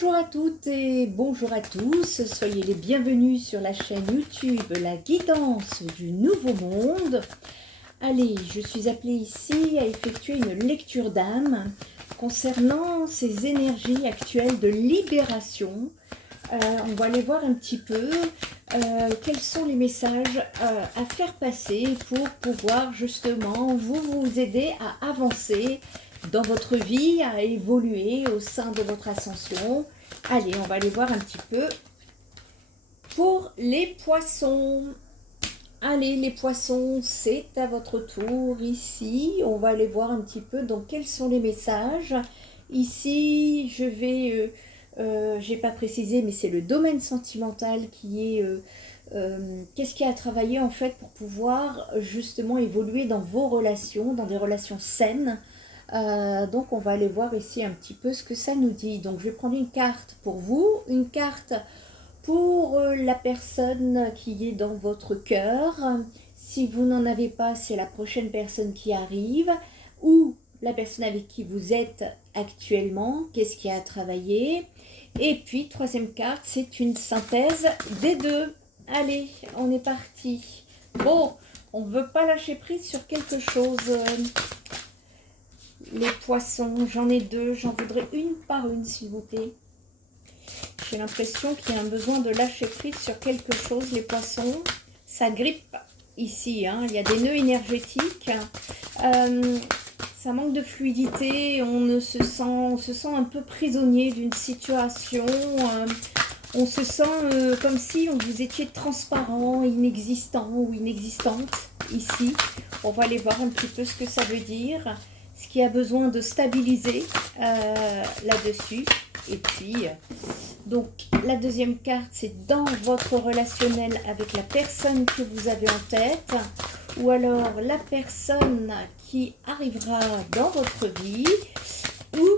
Bonjour à toutes et bonjour à tous, soyez les bienvenus sur la chaîne YouTube La Guidance du Nouveau Monde. Allez, je suis appelée ici à effectuer une lecture d'âme concernant ces énergies actuelles de libération. On va aller voir un petit peu quels sont les messages à faire passer pour pouvoir justement vous aider à avancer dans votre vie, à évoluer au sein de votre ascension. Allez, on va aller voir un petit peu pour les poissons. Allez, les poissons, c'est à votre tour ici. On va aller voir un petit peu donc quels sont les messages. Ici, je vais, j'ai pas précisé, mais c'est le domaine sentimental qui est, qu'est-ce qu'il y a à travailler en fait pour pouvoir justement évoluer dans vos relations, dans des relations saines. Donc on va aller voir ici un petit peu ce que ça nous dit. Donc je vais prendre une carte pour vous, une carte pour la personne qui est dans votre cœur. Si vous n'en avez pas, c'est la prochaine personne qui arrive, ou la personne avec qui vous êtes actuellement, qu'est-ce qu'il y a à travailler. Et puis troisième carte, c'est une synthèse des deux. Allez, on est parti. Bon, on ne veut pas lâcher prise sur quelque chose. Les poissons, j'en ai deux, j'en voudrais une par une s'il vous plaît. J'ai l'impression qu'il y a un besoin de lâcher prise sur quelque chose, les poissons. Ça grippe ici, hein. Il y a des nœuds énergétiques. Ça manque de fluidité, on se sent un peu prisonnier d'une situation. On se sent comme si vous étiez transparent, inexistant ou inexistante ici. On va aller voir un petit peu ce que ça veut dire. Ce qui a besoin de stabiliser là-dessus. Et puis, donc, la deuxième carte, c'est dans votre relationnel avec la personne que vous avez en tête, ou alors la personne qui arrivera dans votre vie, ou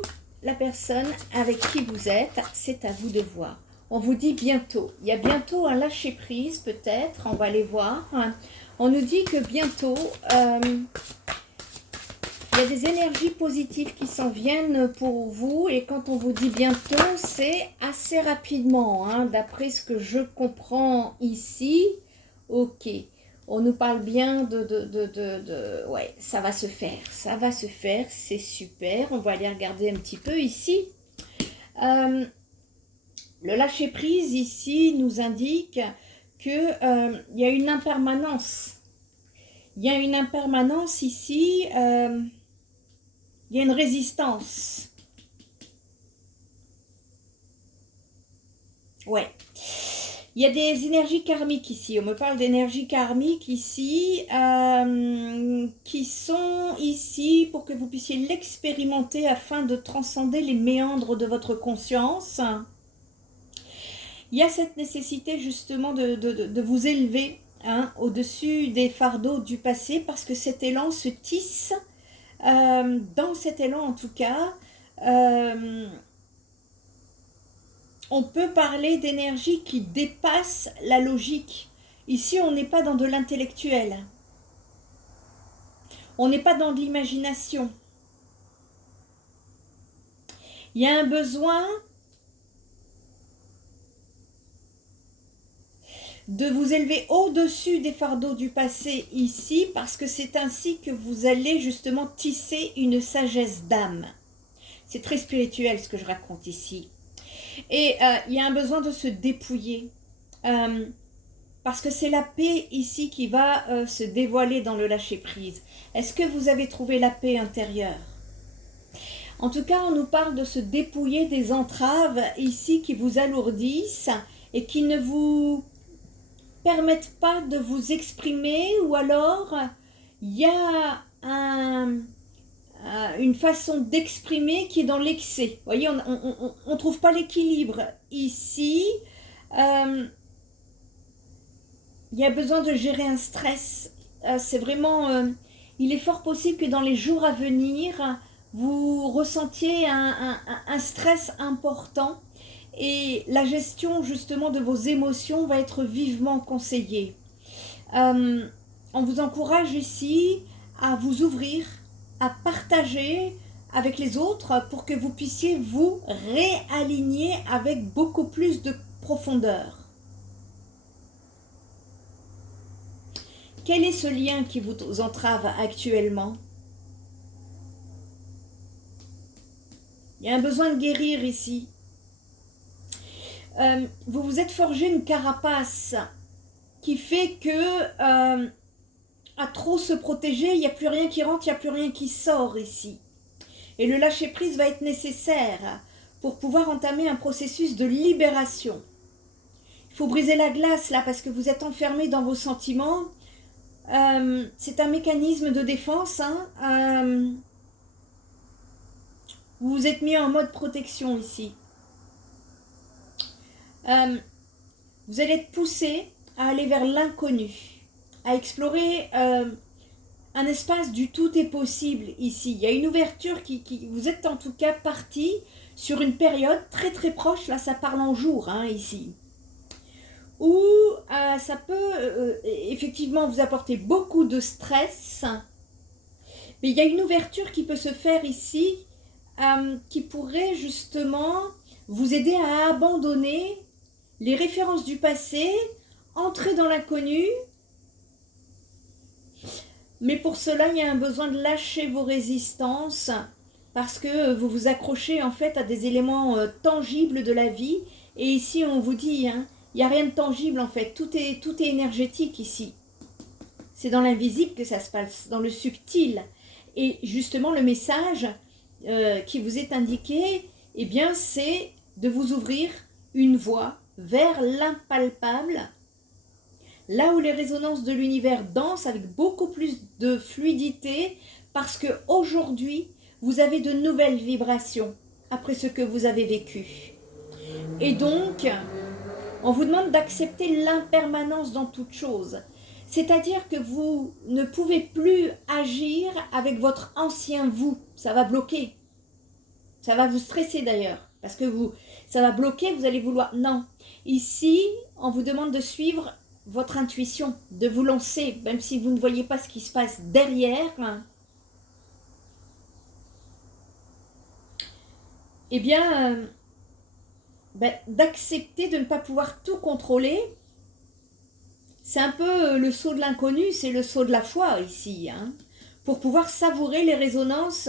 la personne avec qui vous êtes. C'est à vous de voir. On vous dit bientôt. Il y a bientôt un lâcher-prise, peut-être. On va aller voir. On nous dit que bientôt... il y a des énergies positives qui s'en viennent pour vous, et quand on vous dit bientôt, c'est assez rapidement, hein, d'après ce que je comprends ici. Ok, on nous parle bien ouais, ça va se faire, c'est super. On va aller regarder un petit peu ici. Le lâcher-prise ici nous indique que il y a une impermanence. Il y a une impermanence ici. Il y a une résistance. Ouais. Il y a des énergies karmiques ici. On me parle d'énergies karmiques ici, qui sont ici pour que vous puissiez l'expérimenter afin de transcender les méandres de votre conscience. Il y a cette nécessité justement de vous élever, hein, au-dessus des fardeaux du passé, parce que cet élan se tisse. Dans cet élan en tout cas, on peut parler d'énergie qui dépasse la logique. Ici on n'est pas dans de l'intellectuel, on n'est pas dans de l'imagination. Il y a un besoin de vous élever au-dessus des fardeaux du passé ici, parce que c'est ainsi que vous allez justement tisser une sagesse d'âme. C'est très spirituel ce que je raconte ici. Et il y a un besoin de se dépouiller, parce que c'est la paix ici qui va se dévoiler dans le lâcher-prise. Est-ce que vous avez trouvé la paix intérieure? En tout cas, on nous parle de se dépouiller des entraves ici qui vous alourdissent et qui ne vous permettent pas de vous exprimer, ou alors il y a une façon d'exprimer qui est dans l'excès. Vous voyez, on ne trouve pas l'équilibre ici. Il y a besoin de gérer un stress. C'est vraiment... il est fort possible que dans les jours à venir, vous ressentiez un stress important. Et la gestion justement de vos émotions va être vivement conseillée. On vous encourage ici à vous ouvrir, à partager avec les autres pour que vous puissiez vous réaligner avec beaucoup plus de profondeur. Quel est ce lien qui vous entrave actuellement? Il y a un besoin de guérir ici. Vous vous êtes forgé une carapace qui fait que à trop se protéger, il n'y a plus rien qui rentre, il n'y a plus rien qui sort ici. Et le lâcher-prise va être nécessaire pour pouvoir entamer un processus de libération. Il faut briser la glace là parce que vous êtes enfermé dans vos sentiments. C'est un mécanisme de défense. Vous vous êtes mis en mode protection ici. Vous allez être poussé à aller vers l'inconnu, à explorer un espace du tout est possible ici. Il y a une ouverture qui vous êtes en tout cas parti sur une période très très proche, là ça parle en jour ici, où ça peut effectivement vous apporter beaucoup de stress, mais il y a une ouverture qui peut se faire ici, qui pourrait justement vous aider à abandonner les références du passé, entrer dans l'inconnu. Mais pour cela, il y a un besoin de lâcher vos résistances parce que vous vous accrochez en fait à des éléments tangibles de la vie. Et ici, on vous dit, il n'y a rien de tangible en fait, tout est énergétique ici. C'est dans l'invisible que ça se passe, dans le subtil. Et justement, le message qui vous est indiqué, eh bien, c'est de vous ouvrir une voie vers l'impalpable, là où les résonances de l'univers dansent avec beaucoup plus de fluidité, parce que aujourd'hui vous avez de nouvelles vibrations après ce que vous avez vécu. Et donc, on vous demande d'accepter l'impermanence dans toute chose. C'est-à-dire que vous ne pouvez plus agir avec votre ancien vous. Ça va bloquer. Ça va vous stresser d'ailleurs. Parce que ça va bloquer, vous allez vouloir... Non. Ici, on vous demande de suivre votre intuition, de vous lancer, même si vous ne voyez pas ce qui se passe derrière. Eh bien, d'accepter de ne pas pouvoir tout contrôler. C'est un peu le saut de l'inconnu, c'est le saut de la foi ici, pour pouvoir savourer les résonances,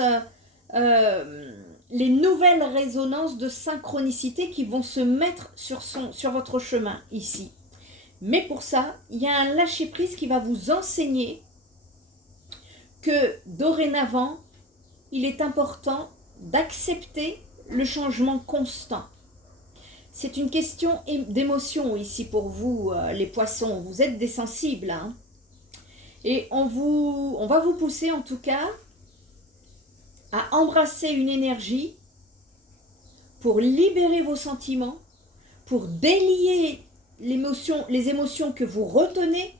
les nouvelles résonances de synchronicité qui vont se mettre sur votre chemin ici. Mais pour ça, il y a un lâcher-prise qui va vous enseigner que dorénavant, il est important d'accepter le changement constant. C'est une question d'émotion ici pour vous, les poissons. Vous êtes des sensibles. Et on va vous pousser en tout cas à embrasser une énergie pour libérer vos sentiments, pour délier les émotions que vous retenez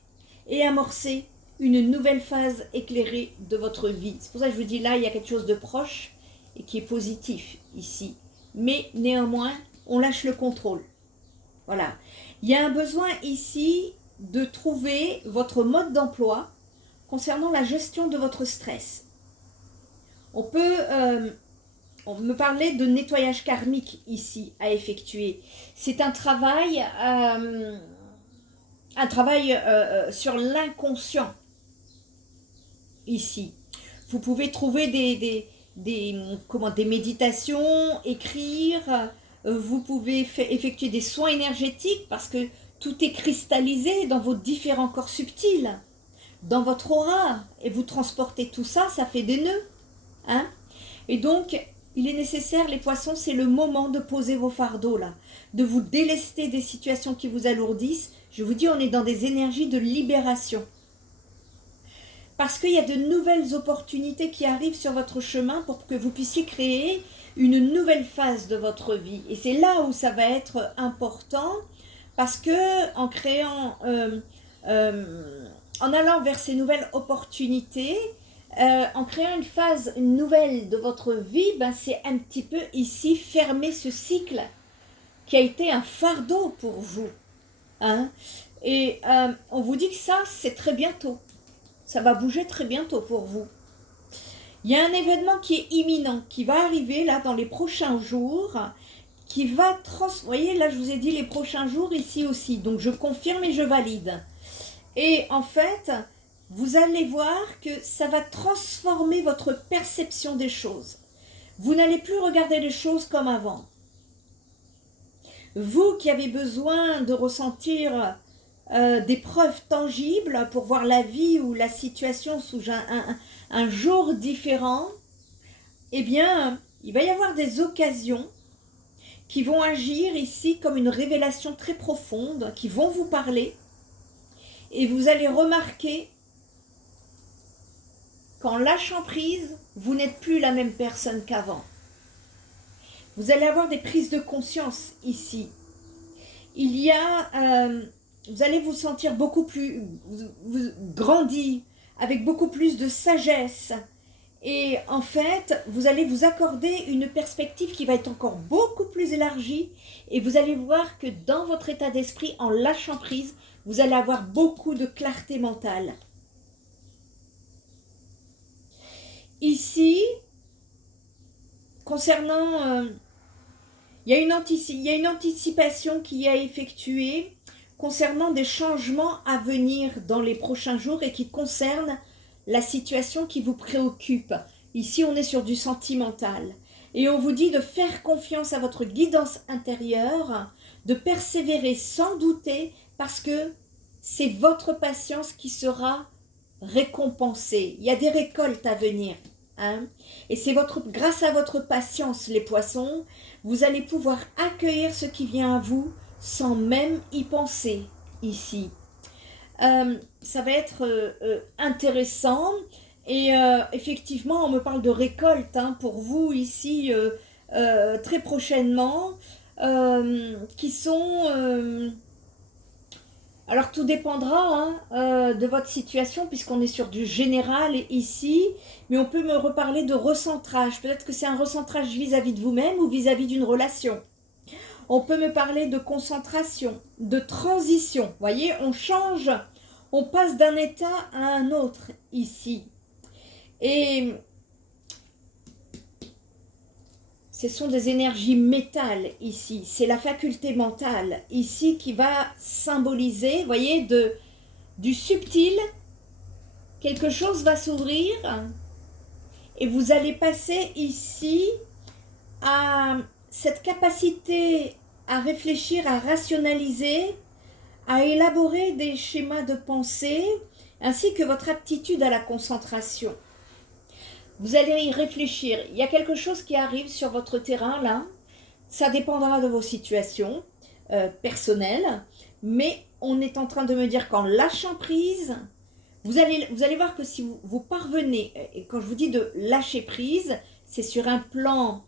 et amorcer une nouvelle phase éclairée de votre vie. C'est pour ça que je vous dis là, il y a quelque chose de proche et qui est positif ici. Mais néanmoins, on lâche le contrôle. Voilà. Il y a un besoin ici de trouver votre mode d'emploi concernant la gestion de votre stress. On me parlait de nettoyage karmique ici à effectuer. C'est un travail sur l'inconscient ici. Vous pouvez trouver des méditations, écrire, vous pouvez effectuer des soins énergétiques parce que tout est cristallisé dans vos différents corps subtils, dans votre aura, et vous transportez tout ça, ça fait des nœuds. Et donc, il est nécessaire, les poissons, c'est le moment de poser vos fardeaux là, de vous délester des situations qui vous alourdissent. Je vous dis, on est dans des énergies de libération. Parce qu'il y a de nouvelles opportunités qui arrivent sur votre chemin pour que vous puissiez créer une nouvelle phase de votre vie. Et c'est là où ça va être important, parce que en créant, en allant vers ces nouvelles opportunités, en créant une nouvelle de votre vie, c'est un petit peu ici fermer ce cycle qui a été un fardeau pour vous. Et on vous dit que ça, c'est très bientôt. Ça va bouger très bientôt pour vous. Il y a un événement qui est imminent, qui va arriver là dans les prochains jours, qui va vous voyez, là je vous ai dit les prochains jours ici aussi, donc je confirme et je valide. Et en fait, vous allez voir que ça va transformer votre perception des choses. Vous n'allez plus regarder les choses comme avant. Vous qui avez besoin de ressentir des preuves tangibles pour voir la vie ou la situation sous un jour différent, eh bien, il va y avoir des occasions qui vont agir ici comme une révélation très profonde, qui vont vous parler, et vous allez remarquer qu'en lâchant prise, vous n'êtes plus la même personne qu'avant. Vous allez avoir des prises de conscience ici. Il y a, vous allez vous sentir beaucoup plus grandi, avec beaucoup plus de sagesse. Et en fait, vous allez vous accorder une perspective qui va être encore beaucoup plus élargie. Et vous allez voir que dans votre état d'esprit, en lâchant prise, vous allez avoir beaucoup de clarté mentale. Ici, concernant... il y a une anticipation qui est effectuée concernant des changements à venir dans les prochains jours et qui concernent la situation qui vous préoccupe. Ici, on est sur du sentimental. Et on vous dit de faire confiance à votre guidance intérieure, de persévérer sans douter parce que c'est votre patience qui sera récompensée. Il y a des récoltes à venir. Hein? Et c'est grâce à votre patience, les poissons, vous allez pouvoir accueillir ce qui vient à vous sans même y penser ici. Ça va être intéressant et effectivement on me parle de récolte hein, pour vous ici très prochainement qui sont alors tout dépendra hein, de votre situation puisqu'on est sur du général ici, mais on peut me reparler de recentrage. Peut-être que c'est un recentrage vis-à-vis de vous-même ou vis-à-vis d'une relation. On peut me parler de concentration, de transition. Vous voyez, on change, on passe d'un état à un autre ici. Et ce sont des énergies métal ici. C'est la faculté mentale ici qui va symboliser, vous voyez, du subtil. Quelque chose va s'ouvrir et vous allez passer ici à cette capacité à réfléchir, à rationaliser, à élaborer des schémas de pensée, ainsi que votre aptitude à la concentration. Vous allez y réfléchir. Il y a quelque chose qui arrive sur votre terrain, là. Ça dépendra de vos situations personnelles, mais on est en train de me dire qu'en lâchant prise, vous allez voir que si vous parvenez, et quand je vous dis de lâcher prise, c'est sur un plan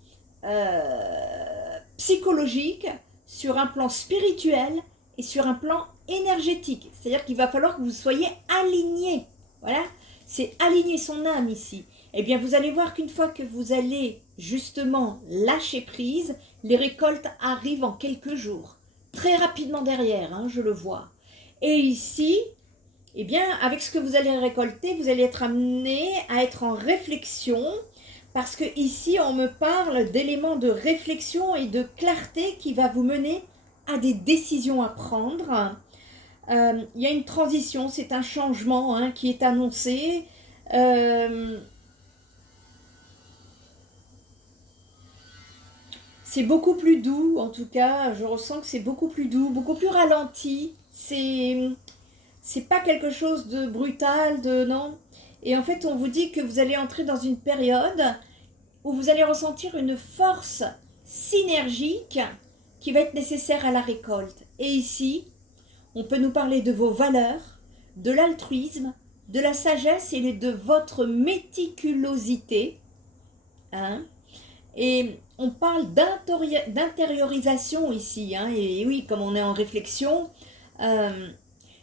psychologique, sur un plan spirituel et sur un plan énergétique. C'est-à-dire qu'il va falloir que vous soyez aligné. Voilà, c'est aligner son âme ici. Eh bien, vous allez voir qu'une fois que vous allez justement lâcher prise, les récoltes arrivent en quelques jours. Très rapidement derrière, hein, je le vois. Et ici, eh bien, avec ce que vous allez récolter, vous allez être amené à être en réflexion, parce que ici, on me parle d'éléments de réflexion et de clarté qui va vous mener à des décisions à prendre. Il y a une transition, c'est un changement hein, qui est annoncé. C'est beaucoup plus doux, en tout cas, je ressens que c'est beaucoup plus doux, beaucoup plus ralenti. C'est pas quelque chose de brutal, non. Et en fait, on vous dit que vous allez entrer dans une période où vous allez ressentir une force synergique qui va être nécessaire à la récolte. Et ici, on peut nous parler de vos valeurs, de l'altruisme, de la sagesse et de votre méticulosité. Hein? Et on parle d'intériorisation ici. Hein? Et oui, comme on est en réflexion,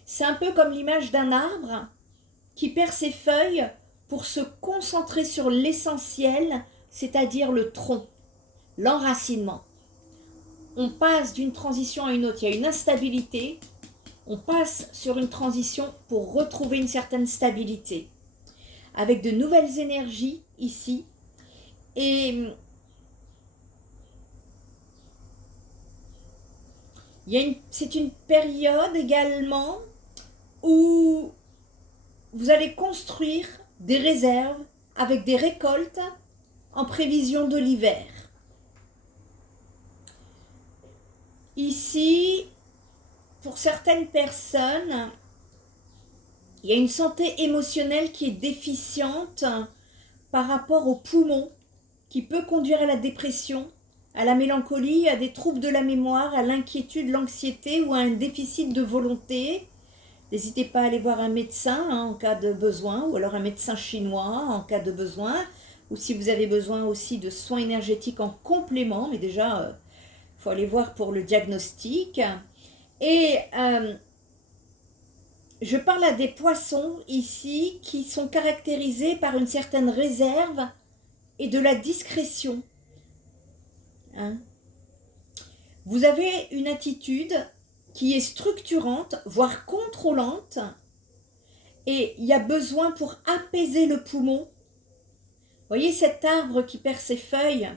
c'est un peu comme l'image d'un arbre qui perd ses feuilles pour se concentrer sur l'essentiel, c'est-à-dire le tronc, l'enracinement. On passe d'une transition à une autre, il y a une instabilité, on passe sur une transition pour retrouver une certaine stabilité. avec de nouvelles énergies ici. Et c'est une période également où vous allez construire des réserves avec des récoltes en prévision de l'hiver. Ici, pour certaines personnes, il y a une santé émotionnelle qui est déficiente par rapport aux poumons, qui peut conduire à la dépression, à la mélancolie, à des troubles de la mémoire, à l'inquiétude, l'anxiété ou à un déficit de volonté. N'hésitez pas à aller voir un médecin en cas de besoin, ou alors un médecin chinois en cas de besoin, ou si vous avez besoin aussi de soins énergétiques en complément, mais déjà, il faut aller voir pour le diagnostic. Et je parle à des poissons ici qui sont caractérisés par une certaine réserve et de la discrétion. Vous avez une attitude qui est structurante, voire contrôlante, et il y a besoin pour apaiser le poumon. Voyez cet arbre qui perd ses feuilles?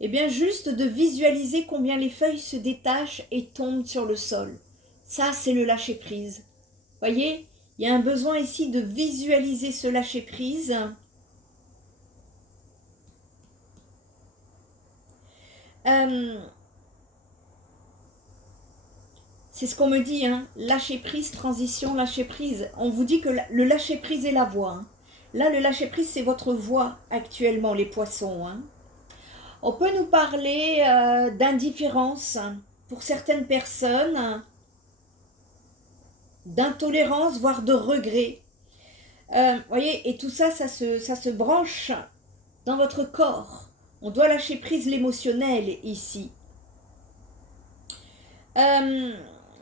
Eh bien, juste de visualiser combien les feuilles se détachent et tombent sur le sol. Ça, c'est le lâcher-prise. Voyez, il y a un besoin ici de visualiser ce lâcher-prise. C'est ce qu'on me dit, hein, lâcher-prise, transition, lâcher-prise. On vous dit que le lâcher-prise est la voie. Hein. Là, le lâcher-prise, c'est votre voie actuellement, les poissons. Hein. On peut nous parler d'indifférence pour certaines personnes, d'intolérance, voire de regret. Voyez, et tout ça, ça se branche dans votre corps. On doit lâcher prise l'émotionnel ici.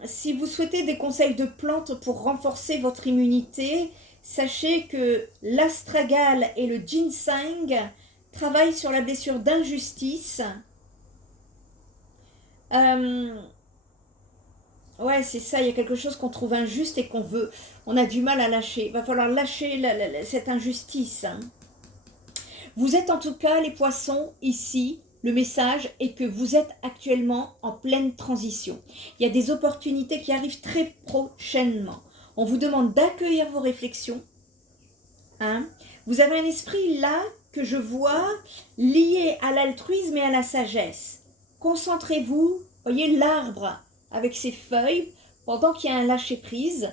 Si vous souhaitez des conseils de plantes pour renforcer votre immunité, sachez que l'astragale et le ginseng travaillent sur la blessure d'injustice. Ouais, c'est ça, il y a quelque chose qu'on trouve injuste et on a du mal à lâcher. Il va falloir lâcher cette injustice. Hein. Vous êtes en tout cas, les poissons, ici, le message est que vous êtes actuellement en pleine transition. Il y a des opportunités qui arrivent très prochainement. On vous demande d'accueillir vos réflexions. Hein. Vous avez un esprit là que je vois lié à l'altruisme et à la sagesse. Concentrez-vous, voyez l'arbre avec ses feuilles, pendant qu'il y a un lâcher-prise,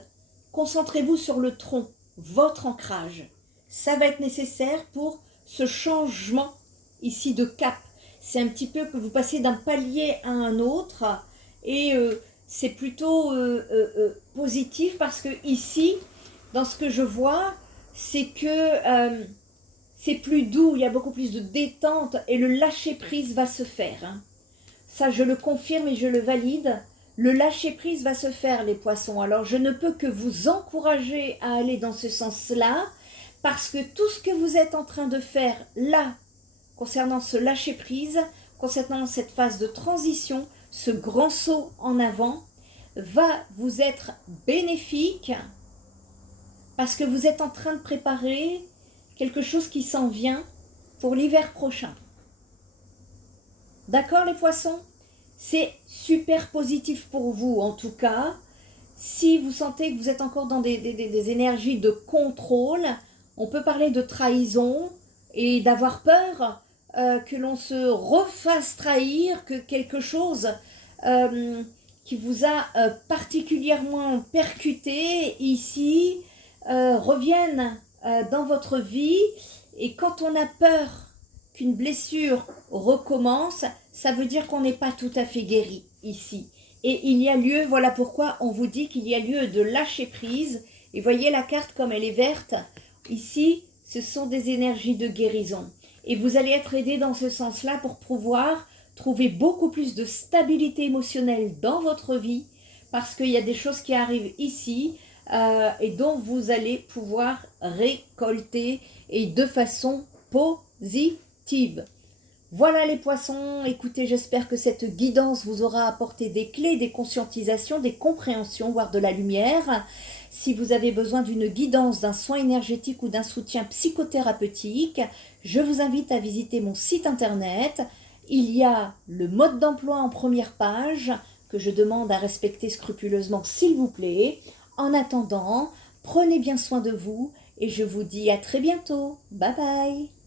concentrez-vous sur le tronc, votre ancrage. Ça va être nécessaire pour ce changement ici de cap. C'est un petit peu que vous passez d'un palier à un autre et c'est plutôt positif parce que ici, dans ce que je vois, c'est que c'est plus doux, il y a beaucoup plus de détente et le lâcher-prise va se faire. Hein. Ça, je le confirme et je le valide. Le lâcher-prise va se faire, les poissons. Alors, je ne peux que vous encourager à aller dans ce sens-là, parce que tout ce que vous êtes en train de faire là, concernant ce lâcher-prise, concernant cette phase de transition, ce grand saut en avant, va vous être bénéfique, parce que vous êtes en train de préparer quelque chose qui s'en vient pour l'hiver prochain. D'accord, les poissons ? C'est super positif pour vous, en tout cas. Si vous sentez que vous êtes encore dans des énergies de contrôle, on peut parler de trahison et d'avoir peur que l'on se refasse trahir, que quelque chose qui vous a particulièrement percuté ici revienne dans votre vie. Et quand on a peur qu'une blessure recommence, ça veut dire qu'on n'est pas tout à fait guéri ici. Et il y a lieu, voilà pourquoi on vous dit qu'il y a lieu de lâcher prise. Et voyez la carte comme elle est verte. Ici, ce sont des énergies de guérison. Et vous allez être aidé dans ce sens-là pour pouvoir trouver beaucoup plus de stabilité émotionnelle dans votre vie. Parce qu'il y a des choses qui arrivent ici et dont vous allez pouvoir récolter et de façon positive. Voilà les poissons, écoutez, j'espère que cette guidance vous aura apporté des clés, des conscientisations, des compréhensions, voire de la lumière. Si vous avez besoin d'une guidance, d'un soin énergétique ou d'un soutien psychothérapeutique, je vous invite à visiter mon site internet. Il y a le mode d'emploi en première page que je demande à respecter scrupuleusement s'il vous plaît. En attendant, prenez bien soin de vous et je vous dis à très bientôt. Bye bye.